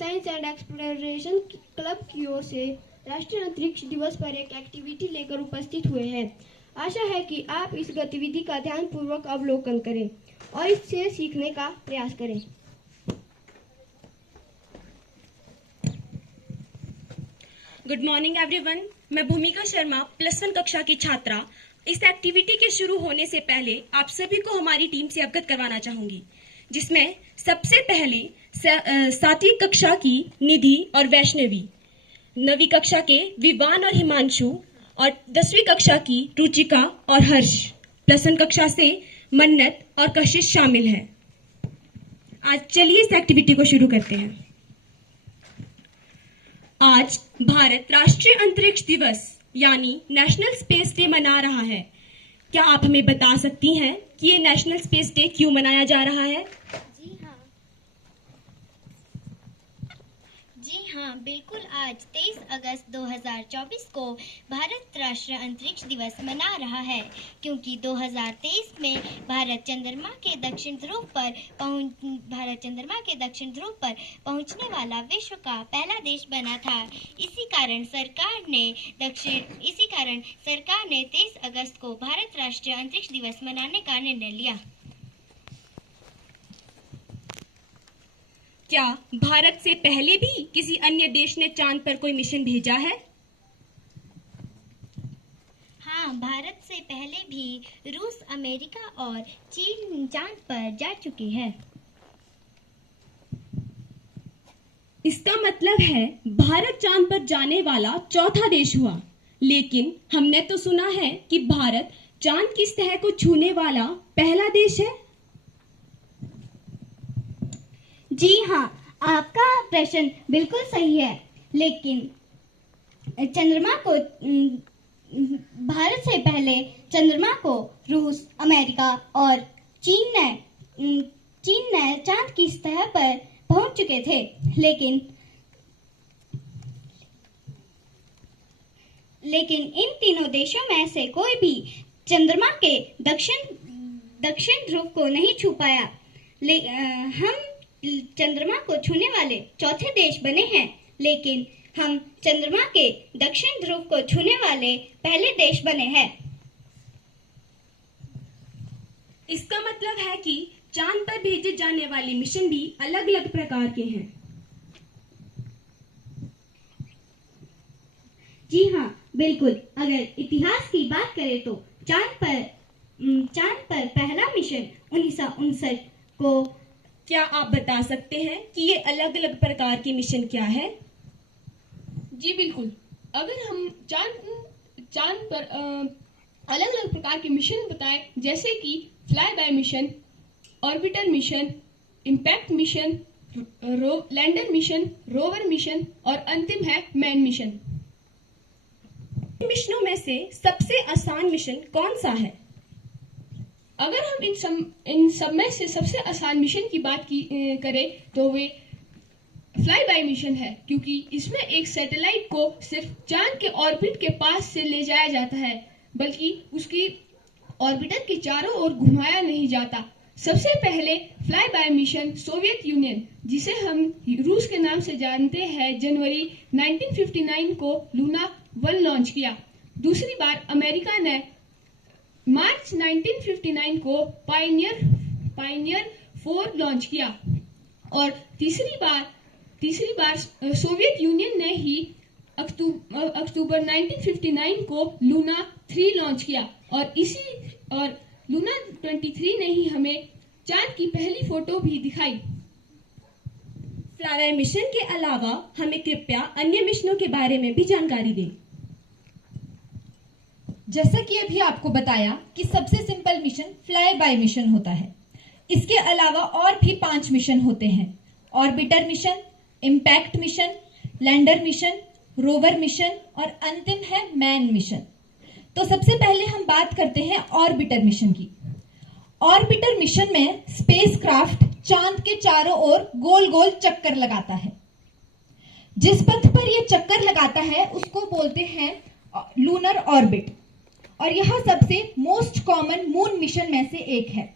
Science and exploration club की ओर से राष्ट्रीय अंतरिक्ष दिवस पर एक एक्टिविटी लेकर उपस्थित हुए हैं। आशा है कि आप इस गतिविधि का ध्यानपूर्वक अवलोकन करें और इससे सीखने का प्रयास करें। Good morning everyone. मैं भूमिका शर्मा +1 कक्षा की छात्रा इस एक्टिविटी के शुरू होने से पहले आप सभी को हमारी टीम से अवगत करवाना चाहूंगी, जिसमें सबसे पहले 7वीं कक्षा की निधि और वैष्णवी, 9वीं कक्षा के विवान और हिमांशु और 10वीं कक्षा की रुचिका और हर्ष, +1 कक्षा से मन्नत और कशिश शामिल है। आज चलिए इस एक्टिविटी को शुरू करते हैं। आज भारत राष्ट्रीय अंतरिक्ष दिवस यानी नेशनल स्पेस डे मना रहा है। क्या आप हमें बता सकती हैं कि ये नेशनल स्पेस डे क्यों मनाया जा रहा है? जी हाँ, बिल्कुल। आज 23 अगस्त 2024 को भारत राष्ट्रीय अंतरिक्ष दिवस मना रहा है, क्योंकि 2023 में भारत चंद्रमा के दक्षिण ध्रुव पर पहुंचने वाला विश्व का पहला देश बना था। इसी कारण सरकार ने 23 अगस्त को भारत राष्ट्रीय अंतरिक्ष दिवस मनाने का निर्णय लिया। क्या भारत से पहले भी किसी अन्य देश ने चांद पर कोई मिशन भेजा है? हाँ, भारत से पहले भी रूस, अमेरिका और चीन चांद पर जा चुके हैं। इसका मतलब है भारत चांद पर जाने वाला चौथा देश हुआ। लेकिन हमने तो सुना है कि भारत चांद की सतह को छूने वाला पहला देश है। जी हाँ, आपका प्रश्न बिल्कुल सही है, लेकिन भारत से पहले चंद्रमा को रूस, अमेरिका और चीन ने चांद की सतह पर पहुंच चुके थे। लेकिन इन तीनों देशों में से कोई भी चंद्रमा के दक्षिण ध्रुव को नहीं छू पाया। हम चंद्रमा को छूने वाले चौथे देश बने हैं, लेकिन हम चंद्रमा के दक्षिण ध्रुव को छूने वाले पहले देश बने हैं। इसका मतलब है कि चांद पर भेजे जाने वाले मिशन भी अलग अलग प्रकार के हैं। जी हाँ, बिल्कुल। अगर इतिहास की बात करें तो चांद पर पहला मिशन 1959 को। क्या आप बता सकते हैं कि ये अलग अलग प्रकार के मिशन क्या है? जी बिल्कुल। अगर हम चांद पर अलग अलग प्रकार के मिशन बताएं, जैसे कि fly bye mission, orbiter mission, impact mission, lander mission, rover mission और अंतिम है मैन मिशन। मिशनों में से सबसे आसान मिशन कौन सा है? अगर हम इन सब में से सबसे आसान मिशन की बात करें तो वे फ्लाई बाय मिशन है, क्योंकि इसमें एक सैटेलाइट को सिर्फ चांद के ऑर्बिट के पास से ले जाया जाता है, बल्कि उसकी ऑर्बिटर के चारों ओर घुमाया नहीं जाता। सबसे पहले fly bye mission Soviet union, जिसे हम रूस के नाम से जानते हैं, जनवरी 1959 को लूना 1 लॉन्च किया। दूसरी बार अमेरिका ने मार्च 1959 को पायनियर 4 लॉन्च किया और तीसरी बार सोवियत यूनियन ने ही अक्टूबर 1959 को लूना 3 लॉन्च किया और लूना 23 ने ही हमें चांद की पहली फोटो भी दिखाई। फ्लाई मिशन के अलावा हमें कृपया अन्य मिशनों के बारे में भी जानकारी दें। जैसा कि अभी आपको बताया कि सबसे simple mission fly bye mission होता है। इसके अलावा और भी 5 मिशन होते हैं: orbiter mission, impact mission, lander mission, rover mission और अंतिम है मैन मिशन। तो सबसे पहले हम बात करते हैं ऑर्बिटर मिशन की। ऑर्बिटर मिशन में स्पेसक्राफ्ट चांद के चारों ओर गोल गोल चक्कर लगाता है। जिस पथ पर यह चक्कर लगाता है उसको बोलते हैं लूनर ऑर्बिट, और यह सबसे मोस्ट कॉमन मून मिशन में से एक है।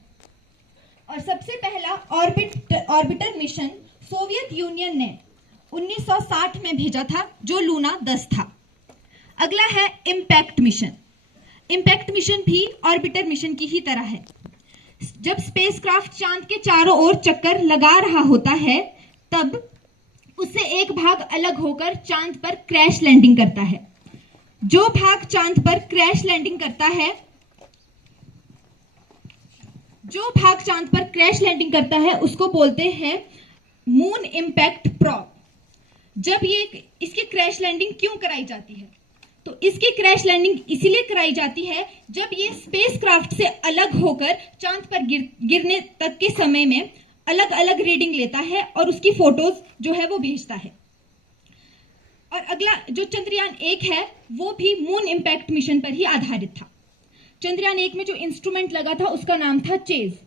और सबसे पहला ऑर्बिटर मिशन सोवियत यूनियन ने 1960 में भेजा था, जो लूना 10 था। अगला है इम्पैक्ट मिशन। इम्पैक्ट मिशन भी ऑर्बिटर मिशन की ही तरह है। जब स्पेसक्राफ्ट चांद के चारों ओर चक्कर लगा रहा होता है, तब उससे एक भाग अलग होकर चांद पर क्रैश लैंडिंग करता है। जो भाग चांद पर क्रैश लैंडिंग करता है उसको बोलते हैं मून इम्पैक्ट प्रोब। जब इसकी क्रैश लैंडिंग क्यों कराई जाती है? तो इसकी क्रैश लैंडिंग इसीलिए कराई जाती है जब ये स्पेसक्राफ्ट से अलग होकर चांद पर गिरने तक के समय में अलग अलग रीडिंग लेता है और उसकी फोटोज जो है वो भेजता है। और अगला जो चंद्रयान 1 है वो भी मून इम्पैक्ट मिशन पर ही आधारित था। चंद्रयान 1 में जो इंस्ट्रूमेंट लगा था उसका नाम था चेज।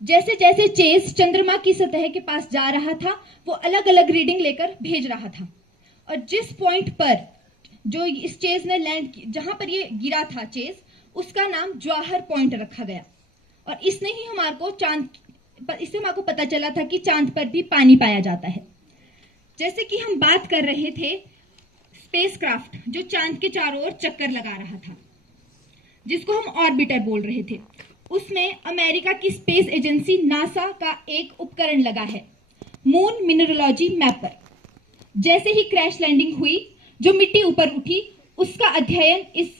जैसे जैसे चेज चंद्रमा की सतह के पास जा रहा था, वो अलग अलग रीडिंग लेकर भेज रहा था। और जिस पॉइंट पर जो इस चेज ने जहां पर ये गिरा था चेज, उसका नाम जवाहर पॉइंट रखा गया। और इससे हमारे को पता चला था कि चांद पर भी पानी पाया जाता है। जैसे कि हम बात कर रहे थे स्पेसक्राफ्ट जो चांद के चारों ओर चक्कर लगा रहा था, जिसको हम ऑर्बिटर बोल रहे थे, उसमें अमेरिका की स्पेस एजेंसी नासा का एक उपकरण लगा है, मून मिनरोलॉजी मैपर। जैसे ही क्रैश लैंडिंग हुई, जो मिट्टी ऊपर उठी, उसका अध्ययन इस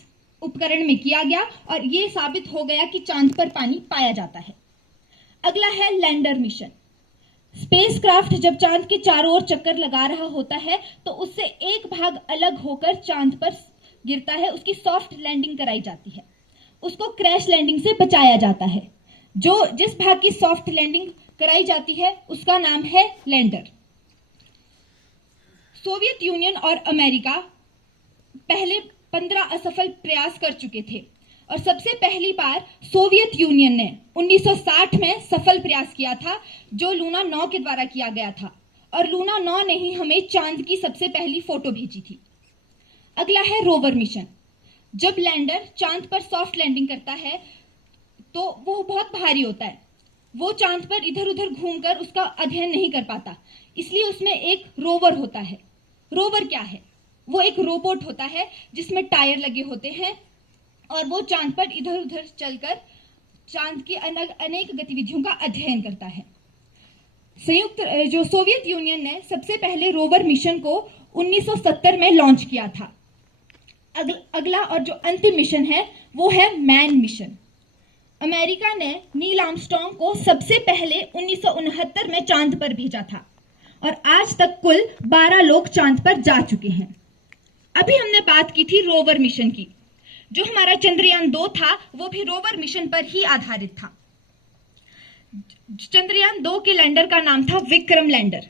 उपकरण में किया गया और यह साबित हो गया कि चांद पर पानी पाया जाता है। अगला है लैंडर मिशन। स्पेसक्राफ्ट जब चांद के चारों ओर चक्कर लगा रहा होता है तो उससे एक भाग अलग होकर चांद पर गिरता है, उसकी सॉफ्ट लैंडिंग कराई जाती है, उसको क्रैश लैंडिंग से बचाया जाता है। जिस भाग की सॉफ्ट लैंडिंग कराई जाती है उसका नाम है लैंडर। सोवियत यूनियन और अमेरिका पहले 15 असफल प्रयास कर चुके थे और सबसे पहली बार सोवियत यूनियन ने 1960 में सफल प्रयास किया था, जो लूना 9 के द्वारा किया गया था। और लूना 9 ने ही हमें चांद की सबसे पहली फोटो भेजी थी। अगला है रोवर मिशन। जब लैंडर चांद पर सॉफ्ट लैंडिंग करता है तो वो बहुत भारी होता है, वो चांद पर इधर उधर घूमकर उसका अध्ययन नहीं कर पाता, इसलिए उसमें एक रोवर होता है। रोवर क्या है? वो एक रोबोट होता है जिसमें टायर लगे होते हैं और वो चांद पर इधर उधर चलकर चांद की अनेक गतिविधियों का अध्ययन करता है। सोवियत यूनियन ने सबसे पहले रोवर मिशन को 1970 में लॉन्च किया था। अगला और जो अंतिम मिशन है वो है मैन मिशन। अमेरिका ने नील आर्मस्ट्रांग को सबसे पहले 1969 में चांद पर भेजा था और आज तक कुल 12 लोग चांद पर जा चुके हैं। अभी हमने बात की थी रोवर मिशन की। जो हमारा चंद्रयान 2 था वो भी रोवर मिशन पर ही आधारित था। चंद्रयान 2 के लैंडर का नाम था विक्रम लैंडर।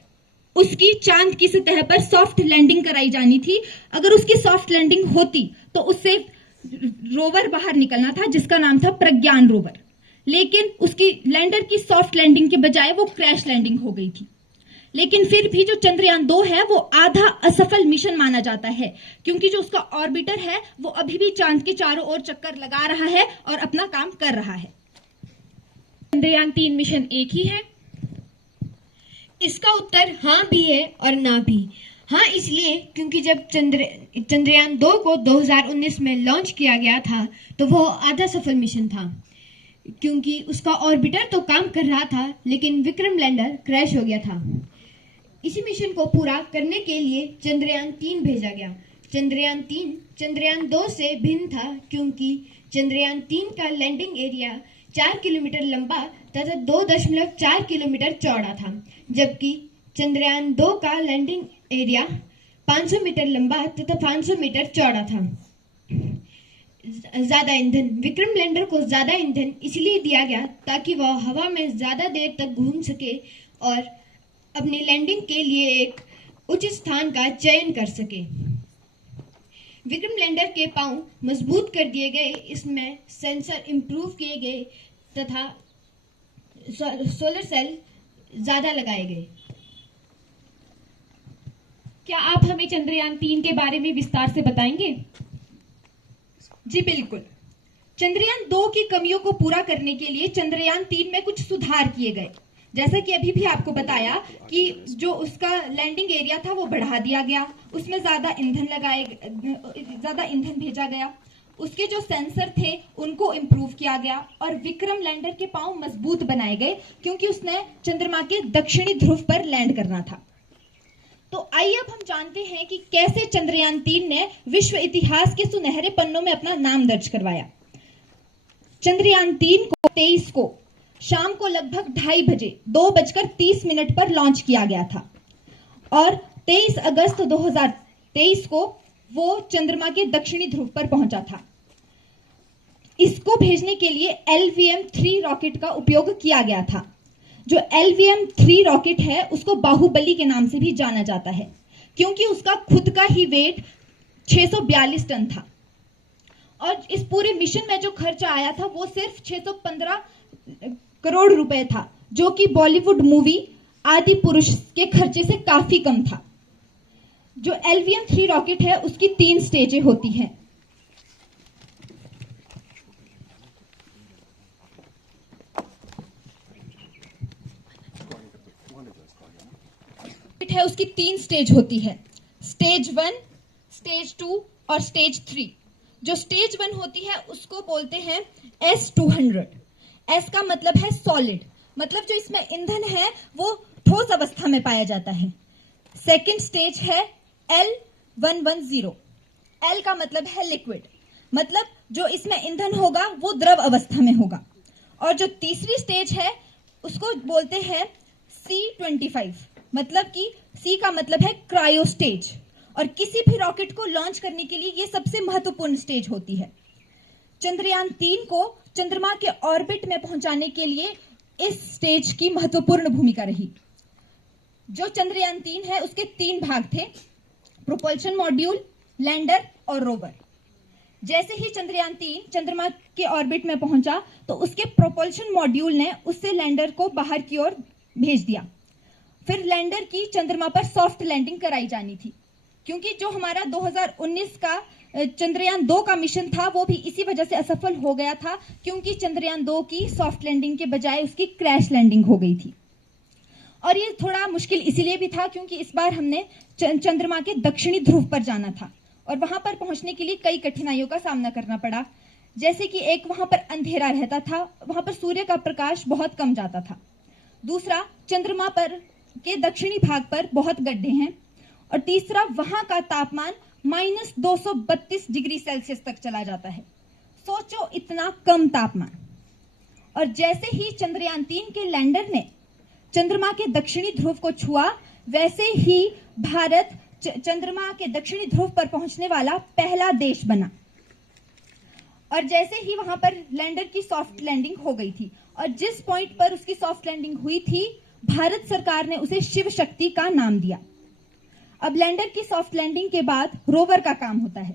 उसकी चांद की सतह पर सॉफ्ट लैंडिंग कराई जानी थी। अगर उसकी सॉफ्ट लैंडिंग होती तो उससे रोवर बाहर निकलना था जिसका नाम था प्रज्ञान रोवर, लेकिन उसकी लैंडर की सॉफ्ट लैंडिंग के बजाय वो क्रैश लैंडिंग हो गई थी। लेकिन फिर भी जो चंद्रयान 2 है वो आधा असफल मिशन माना जाता है, क्योंकि जो उसका ऑर्बिटर है वो अभी भी चांद के चारों ओर चक्कर लगा रहा है और अपना काम कर रहा है। चंद्रयान 3 मिशन एक ही है? इसका उत्तर हाँ भी है और ना भी। हाँ इसलिए क्योंकि जब चंद्रयान 2 को 2019 में लॉन्च किया गया था तो वो आधा सफल मिशन था, क्योंकि उसका ऑर्बिटर तो काम कर रहा था लेकिन विक्रम लैंडर क्रैश हो गया था। इसी मिशन को पूरा करने के लिए चंद्रयान 3 भेजा गया। चंद्रयान 3 चंद्रयान 2 से भिन्न था क्योंकि चंद्रयान 3 का लैंडिंग एरिया 4 किलोमीटर लंबा तथा 2.4 किलोमीटर चौड़ा था, जबकि चंद्रयान 2 का लैंडिंग एरिया 500 मीटर लंबा तथा 500 मीटर चौड़ा था। ज्यादा ईंधन, विक्रम लैंडर को ज्यादा ईंधन इसलिए दिया गया ताकि वह हवा में ज्यादा देर तक घूम सके और अपनी लैंडिंग के लिए एक उचित स्थान का चयन कर सके। विक्रम लैंडर के पांव मजबूत कर दिए गए, इसमें सेंसर इंप्रूव किए गए तथा सोलर सेल ज्यादा लगाए गए। क्या आप हमें चंद्रयान 3 के बारे में विस्तार से बताएंगे? जी बिल्कुल। चंद्रयान 2 की कमियों को पूरा करने के लिए चंद्रयान 3 में कुछ सुधार किए गए। जैसा कि अभी भी आपको बताया कि जो उसका लैंडिंग एरिया था वो बढ़ा दिया गया, उसमें ज्यादा ईंधन भेजा गया, उसके जो सेंसर थे उनको इम्प्रूव किया गया और विक्रम लैंडर के पांव मजबूत बनाए गए क्योंकि उसने चंद्रमा के दक्षिणी ध्रुव पर लैंड करना था। तो आइए अब हम जानते हैं कि कैसे चंद्रयान-3 ने विश्व इतिहास के सुनहरे पन्नों में अपना नाम दर्ज करवाया। चंद्रयान-3 को 23 को शाम को लगभग 2:30 बजे 2:30 पर लॉन्च किया गया था और 23 अगस्त 2023 को वो चंद्रमा के दक्षिणी ध्रुव पर पहुंचा था। इसको भेजने के लिए LVM-3 रॉकेट का उपयोग किया गया था। जो LVM-3 रॉकेट है उसको बाहुबली के नाम से भी जाना जाता है क्योंकि उसका खुद का ही वेट 642 टन था और इस पूरे मिशन में जो खर्चा आया था वो सिर्फ 615 करोड़ रुपए था, जो कि बॉलीवुड मूवी आदि पुरुष के खर्चे से काफी कम था। जो LVM-3 रॉकेट है उसकी 3 स्टेजें होती हैं। है उसकी 3 स्टेज होती है, स्टेज 1, स्टेज 2 और स्टेज 3। जो स्टेज 1 होती है उसको बोलते हैं S200। S का मतलब है सॉलिड, मतलब जो इसमें ईंधन है वो ठोस अवस्था में पाया जाता है। सेकंड स्टेज है L110। L का मतलब है लिक्विड, मतलब जो इसमें ईंधन होगा वो द्रव अवस्था में होगा। और जो तीसरी स्टेज है उसको बोलते हैं C25, मतलब कि C का मतलब है क्रायो स्टेज और किसी भी रॉकेट को लॉन्च करने के लिए ये सबसे महत्वपूर्ण स्टेज होती है। चंद्रयान-3 को चंद्रमा के ऑर्बिट में पहुंचाने के लिए इस स्टेज की महत्वपूर्ण भूमिका रही। जो चंद्रयान-3 है उसके 3 भाग थे, प्रोपल्शन मॉड्यूल, लैंडर और रोवर। जैसे ही चंद्रयान-3 चंद्रमा के ऑर्बिट में पहुंचा तो उसके प्रोपल्शन मॉड्यूल ने उससे लैंडर को बाहर की ओर भेज दिया। फिर लैंडर की चंद्रमा पर सॉफ्ट लैंडिंग कराई जानी थी क्योंकि जो हमारा 2019 का चंद्रयान-2 का मिशन था वो भी इसी वजह से असफल हो गया था क्योंकि चंद्रयान-2 की सॉफ्ट लैंडिंग के बजाय उसकी क्रैश लैंडिंग हो गई थी। और ये थोड़ा मुश्किल इसीलिए भी था क्योंकि इस बार हमने चंद्रमा के दक्षिणी ध्रुव पर जाना था और वहां पर पहुंचने के लिए कई कठिनाइयों का सामना करना पड़ा। जैसे कि एक, वहां पर अंधेरा रहता था, वहां पर सूर्य का प्रकाश बहुत कम जाता था। दूसरा, चंद्रमा पर के दक्षिणी भाग पर बहुत गड्ढे हैं और तीसरा, वहां का तापमान -232 डिग्री सेल्सियस तक चला जाता है। सोचो, इतना कम तापमान। और जैसे ही चंद्रयान-3 के लैंडर ने चंद्रमा के दक्षिणी ध्रुव को छुआ वैसे ही भारत चंद्रमा के दक्षिणी ध्रुव पर पहुंचने वाला पहला देश बना। और जैसे ही वहां पर लैंडर की सॉफ्ट लैंडिंग हो गई थी और जिस पॉइंट पर उसकी सॉफ्ट लैंडिंग हुई थी भारत सरकार ने उसे शिव शक्ति का नाम दिया। अब लैंडर की सॉफ्ट लैंडिंग के बाद रोवर का काम होता है।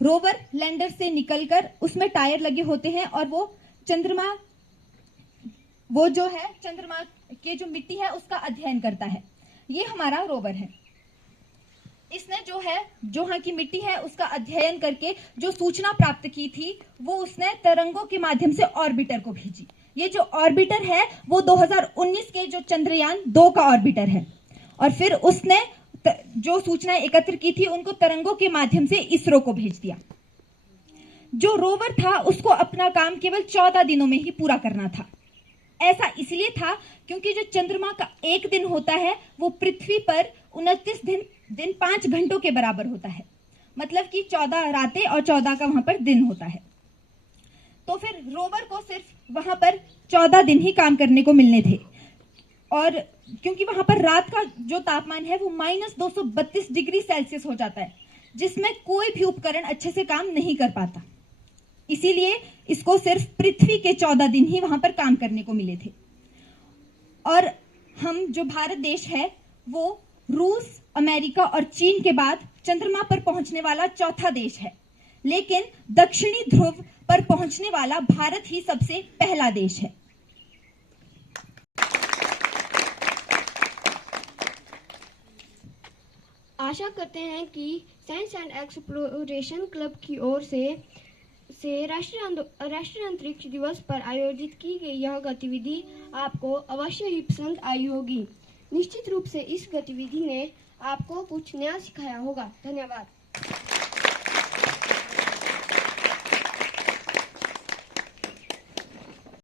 रोवर लैंडर से निकलकर, उसमें टायर लगे होते हैं और वो चंद्रमा के जो मिट्टी है उसका अध्ययन करता है। ये हमारा रोवर है। इसने जो वहां की मिट्टी है उसका अध्ययन करके जो सूचना प्राप्त की थी वो उसने तरंगों के माध्यम से ऑर्बिटर को भेजी। ये जो ऑर्बिटर है वो 2019 के जो चंद्रयान-2 का ऑर्बिटर है और फिर उसने जो सूचनाएं एकत्र की थी उनको तरंगों के माध्यम से इसरो को भेज दिया। जो रोवर था उसको अपना काम केवल 14 दिनों में ही पूरा करना था। ऐसा इसलिए था क्योंकि जो चंद्रमा का एक दिन होता है वो पृथ्वी पर 29 दिन 5 घंटों के बराबर होता है, मतलब कि 14 रातें और 14 का वहां पर दिन होता है। तो फिर रोवर को सिर्फ वहां पर 14 दिन ही काम करने को मिलने थे और क्योंकि वहां पर रात का जो तापमान है वो -232 डिग्री सेल्सियस हो जाता है जिसमें कोई भी उपकरण अच्छे से काम नहीं कर पाता। इसीलिए इसको सिर्फ पृथ्वी के 14 दिन ही वहां पर काम करने को मिले थे। और हम जो भारत देश है वो रूस, अमेरिका और चीन के बाद चंद्रमा पर पहुंचने वाला चौथा देश है, लेकिन दक्षिणी ध्रुव पर पहुंचने वाला भारत ही सबसे पहला देश है। आशा करते हैं कि साइंस एंड एक्सप्लोरेशन क्लब की ओर से राष्ट्रीय अंतरिक्ष दिवस पर आयोजित की गई यह गतिविधि आपको अवश्य ही पसंद आई होगी। निश्चित रूप से इस गतिविधि ने आपको कुछ नया सिखाया होगा। धन्यवाद।